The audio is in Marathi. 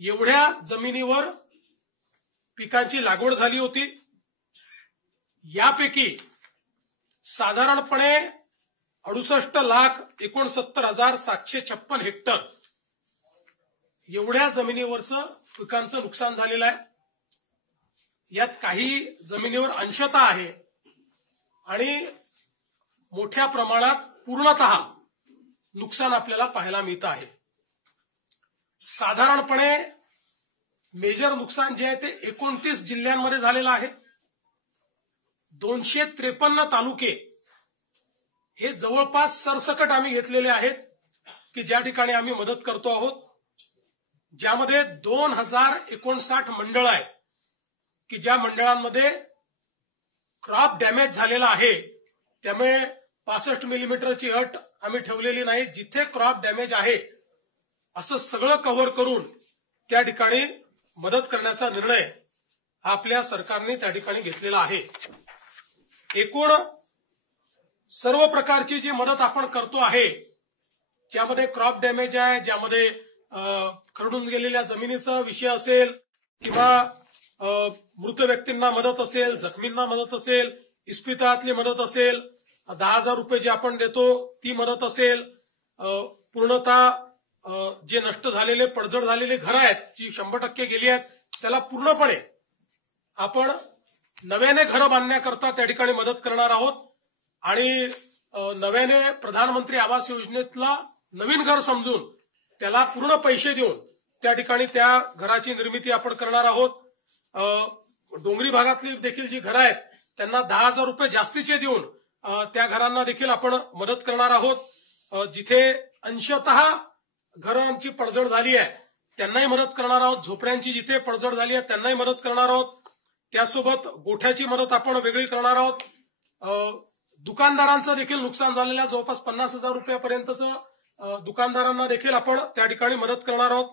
एवढ्या जमिनीवर पिकांची लागवड झाली होती। यापैकी साधारणपणे 68,69,756 हेक्टर एवढ्या जमिनीवरचं पिकांचं नुकसान झालेलं आहे। यात काही जमिनीवर अंशतः आहे आणि मोठ्या प्रमाणात पूर्णतः नुकसान आपल्याला पाहायला मिळतं आहे। साधारणपणे मेजर नुकसान जे आहे ते 29 जिल्ह्यांमध्ये झालेलं आहे। 253 तालुके हे जवळपास सरसकट आम्ही घेतलेले आहेत की ज्या ठिकाणी आम्ही मदत करतो आहोत, ज्यामध्ये 2059 मंडळ आहेत की ज्या मंडळांमध्ये क्रॉप डॅमेज झालेला आहे। त्यामुळे 65 मिलीमीटरची अट आम्ही ठेवलेली नाही। जिथे क्रॉप डॅमेज आहे असं सगळं कव्हर करून त्या ठिकाणी मदत करण्याचा निर्णय आपल्या सरकारने त्या ठिकाणी घेतलेला आहे। एकूण सर्व प्रकारची जी मदत आपण करतो आहे, ज्यामध्ये क्रॉप डॅमेज आहे, ज्यामध्ये खरडून गेलेल्या जमिनीचा विषय असेल किंवा मृत व्यक्तींना मदत असेल, जखमींना मदत असेल, इस्पितळातली मदत असेल, 10,000 रुपये जे आपण देतो ती मदत असेल, पूर्णतः जे नष्ट झालेले पडझड झालेले घर आहेत जी 100% गेली आहेत त्याला पूर्णपणे आपण नव्याने घर बांधण्याकरता त्या ठिकाणी मदत करणार आहोत आणि नव्याने प्रधानमंत्री आवास योजनेतला नवीन घर समजून त्याला पूर्ण पैसे देऊन त्या ठिकाणी त्या घराची निर्मिती आपण करणार आहोत। डोंगरी भागातली देखील जी घरं आहेत त्यांना 10,000 रुपये जास्तीचे देऊन त्या घरांना देखील आपण मदत करणार आहोत। जिथे अंशतः घरांची पडझड झाली आहे त्यांनाही मदत करणार आहोत। झोपड्यांची जिथे पडझड झाली आहे त्यांनाही मदत करणार आहोत। त्यासोबत गोठ्याची मदत आपण वेगळी करणार आहोत। दुकानदारांचं देखील नुकसान झालेल्या जवळपास 50,000 रुपयापर्यंतचं दुकानदारांना देखील आपण त्या ठिकाणी मदत करणार आहोत।